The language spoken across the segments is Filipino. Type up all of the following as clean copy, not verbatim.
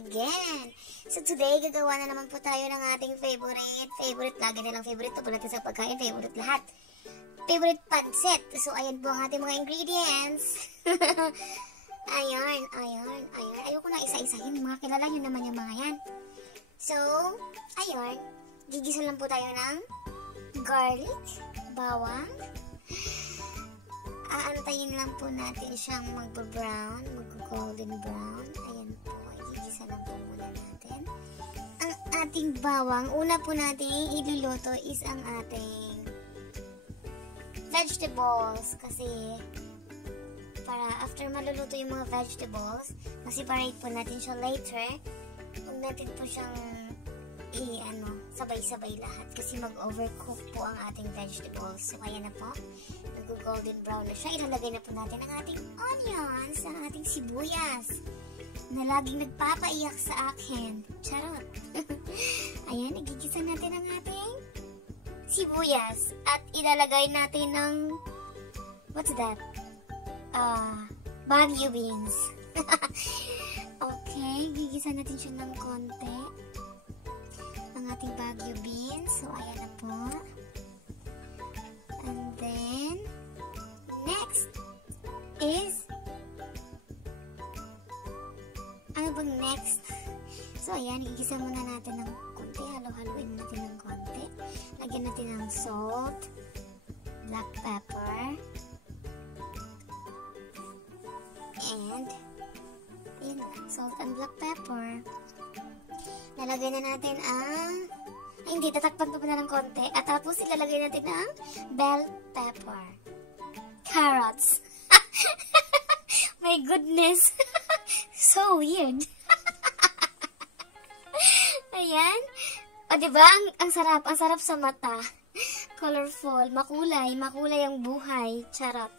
again. So today, gagawa na naman po tayo ng ating favorite, lagi nilang favorite to natin sa pagkain, favorite lahat. Favorite pancit. So ayan po ang ating mga ingredients. Ayan. Ayoko na isa-isahin, mga kilala nyo naman yung mga yan. So, ayan, gigisa lang po tayo ng garlic, bawang. Aantayin lang po natin siyang mag-brown, mag-golden brown. Ayan po, gigisa lang po muna natin. Ang ating bawang, una po natin iluluto is ang ating vegetables. Kasi, para after maluluto yung mga vegetables, separate po natin siya later. Huwag natin po siyang sabay-sabay lahat kasi mag-overcook po ang ating vegetables. So, ayan na po. Nag-golden brown na siya. Ilalagay na po natin ang ating onions, ang ating sibuyas na laging nagpapaiyak sa akin. Charot! Ayan, nagigisa natin ang ating sibuyas at ilalagay natin ng what's that? Baguio beans. Okay, gigisa natin siya ng konti. Ang ating Baguio beans. So, ayan na po. And then, next is, ano bang next? So, ayan, gigisa muna natin ng konti. Halo-haloin natin ng konti. Lagyan natin ng salt, black pepper, and ayan, salt and black pepper. Lalagay na natin ang tatakpan pa pala ng konti. At tapos ilalagay natin ang bell pepper. Carrots. My goodness. So weird. Ayan. O diba? Ang sarap sa mata. Colorful. Makulay ang buhay. Charot.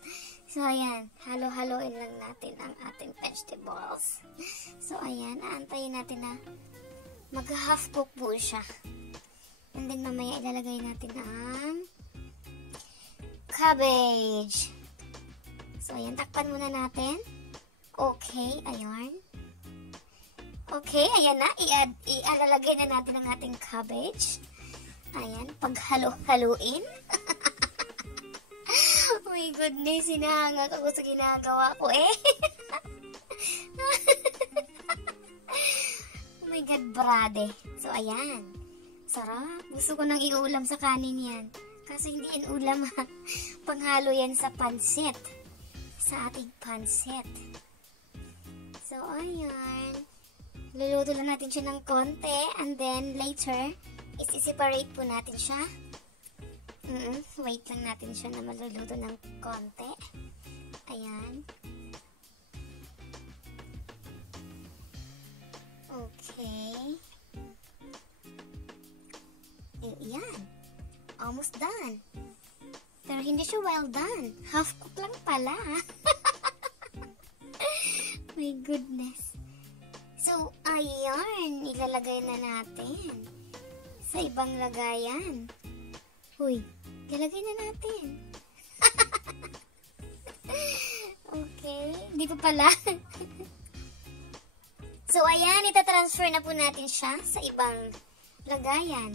So, ayan. Halo-haloin lang natin ang ating vegetables. So, ayan. Aantayin natin na mag-half cook po siya. And then, mamaya ilalagay natin ang cabbage. So, ayan. Takpan muna natin. Okay. Ayan. Okay. Ayan na. Ilalagay na natin ang ating cabbage. Ayan. Paghalo-haloin. Oh my goodness, sinahangak ako sa ginagawa ko eh. Oh my God, brade. So, ayan. Sarap. Gusto ko nang iulam sa kanin yan. Kasi hindi yan ulam ha. Panghalo yan sa pansit. Sa ating pansit. So, ayan. Luluto lang natin siya ng konti. And then, later, isi-separate po natin siya. Wait lang natin siya na maluluto ng konti. Ayan. Okay. Ayan. Almost done. Pero hindi siya well done. Half cook lang pala. My goodness. So, ayan. Ilalagay na natin sa ibang lagayan. Uy, ilalagay na natin. Okay, hindi pa pala. So, ayan, itatransfer na po natin siya sa ibang lagayan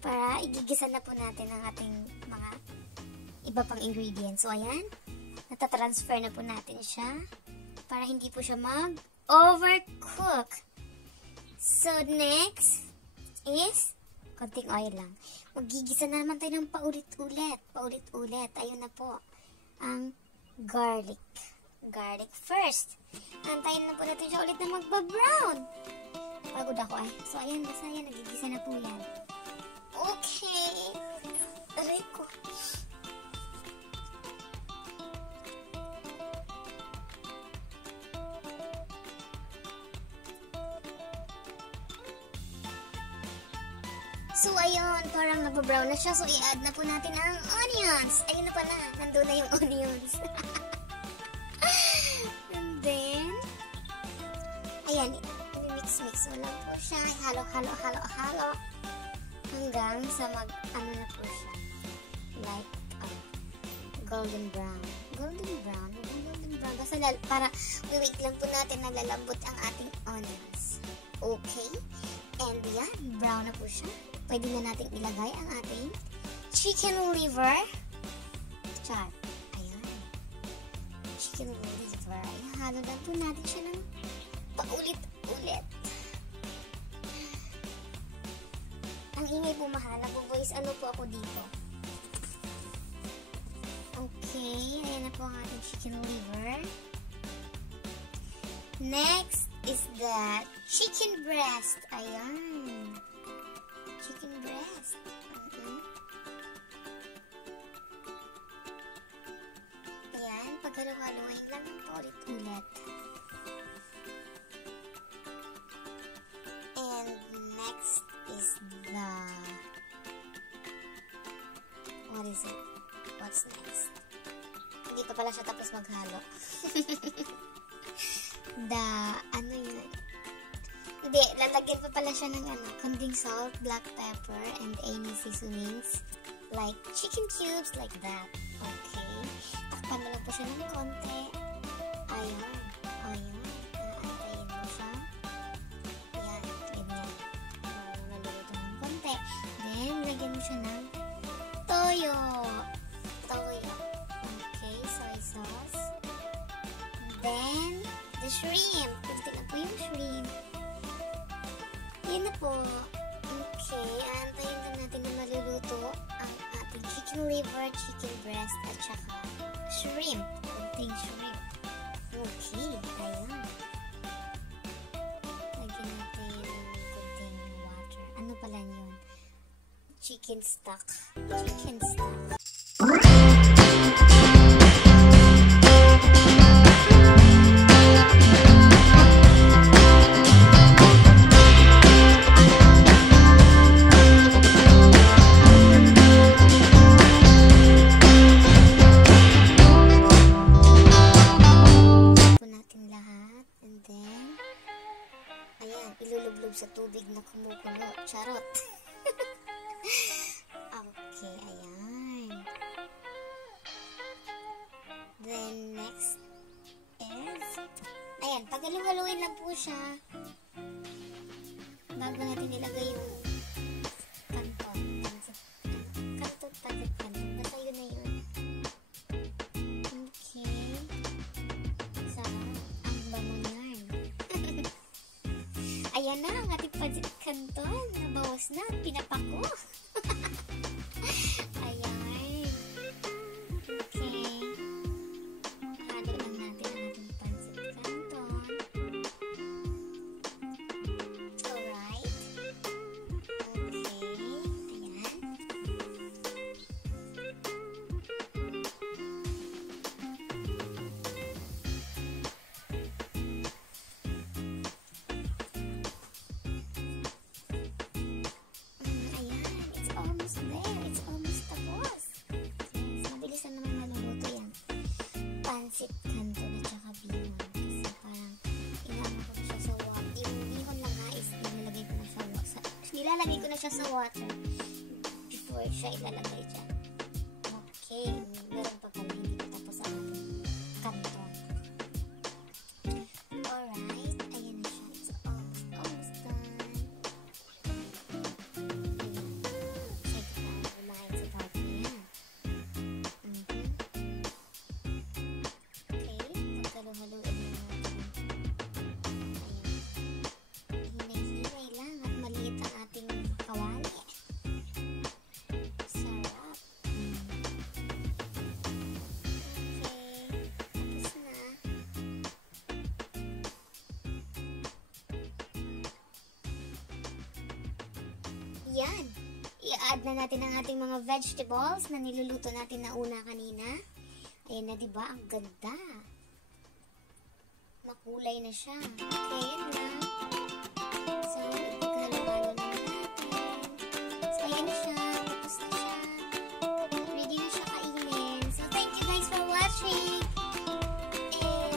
para igigisa na po natin ang ating mga iba pang ingredients. So, ayan, natatransfer na po natin siya para hindi po siya mag-overcook. So, next is konting oil lang. Magigisa na naman tayo ng paulit-ulit. Ayun na po. Ang garlic. Garlic first. Antayin na po natin siya ulit na magba-brown. Pagod ako ay. So, ayan. Basta yan. Nagigisa na po yan. Okay. Aray ko. So, ayun, parang nagba-brown na siya. So, i-add na po natin ang onions. Ayun na pala. Nandun na yung onions. And then, ayan, i-mix-mix mo lang po siya. Halo. Hanggang sa ano na po siya. Like, golden brown. Basta para wait lang po natin na lalambot ang ating onions. Okay. And yan, brown na po siya. Pwede na natin ilagay ang ating chicken liver. Char. Ayan. Chicken liver. Ihalo lang po natin siya ng paulit-ulit. Ang ingay po mahal. Nag-voice ano po ako dito. Okay. Ayan na po ang ating chicken liver. Next is the chicken breast. Ayan. Chicken breast. Ayan. Paghaluhaluin lang ng paulit-ulit. And next is the... What is it? What's next? Hindi pa pala siya tapos maghalo. Ano yun? Hindi, lalagyan pa pala siya ng condensed salt, black pepper, and any seasonings like chicken cubes, like that. Okay. Takpan mo lang po siya ng konti. Ayan. Ayan. Aantayin mo siya. Ayan. Ganyan. Naluluto ng konti. Then, lagyan mo siya ng toyo. Toyo. Okay. Soy sauce. Then, the shrimp. Kunti na po yung shrimp. Yan na po. Okay. Aantayin na natin na maluluto ang ating chicken liver, chicken breast, at saka shrimp. Kunting shrimp. Okay. Ayan. Lagyan natin kunting water. Ano pala yun? Chicken stock. Chicken stock. Ilulublob sa tubig na kumukulo. Charot. Okay, ayan. Then, next is, ayan, paghaluhaluin lang po siya bago natin nilagay yung kanton. Kanton. Basta yun na yun. Okay. Sarap. Ang bango niyan. Ayan na, ang ating pancit canton. Nabawas na. Pinapako. Ayan. Okay. Halo lang natin ang ating pancit canton. Alright. Okay. Ayan. Pancit canton at saka bihon. Kasi parang inama ko na siya sa water. Yung bihon lang nga is nilalagay ko na siya nilalagay ko na siya sa water before siya ilalagay dyan. Okay. Meron pa pala hindi ko tapos ang ating canton. Alright. Ayan na siya. It's almost done. Ayan. Check it out. Reminds about me. Haluin na natin. Ayan. Hinay-hinay lang at maliit ang ating kawali. Sarap. Okay. Tapos na. Yan. I-add na natin ang ating mga vegetables na niluluto natin na una kanina. Ayan na, diba? Ang ganda. Makulay na siya. Okay, yun lang. So, ipaghalalo na natin. So, ayan na siya. Tapos na siya. Ready na siya kainin. So, thank you guys for watching. And,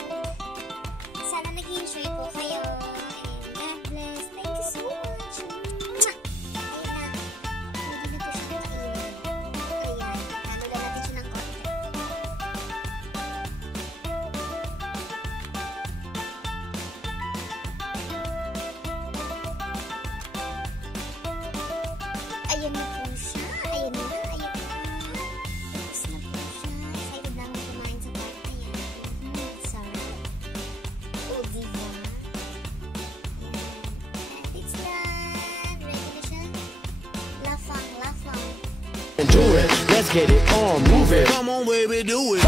sana nag-enjoy po kayo. And, God bless. Thank you so much. Ayan na. Ready na po siya kainin. Ayan. Halo lang natin siya ng konti. ayan na po siya. Ayan na, ayan na. Tapos na po siya. Excited na ako kumain sa bata. Ayan. Sarap. Oh, diba? Ayan. And it's done. Ready na siya? Lafang, lafang. Do it, let's get it on, move it. Come on, baby, do it.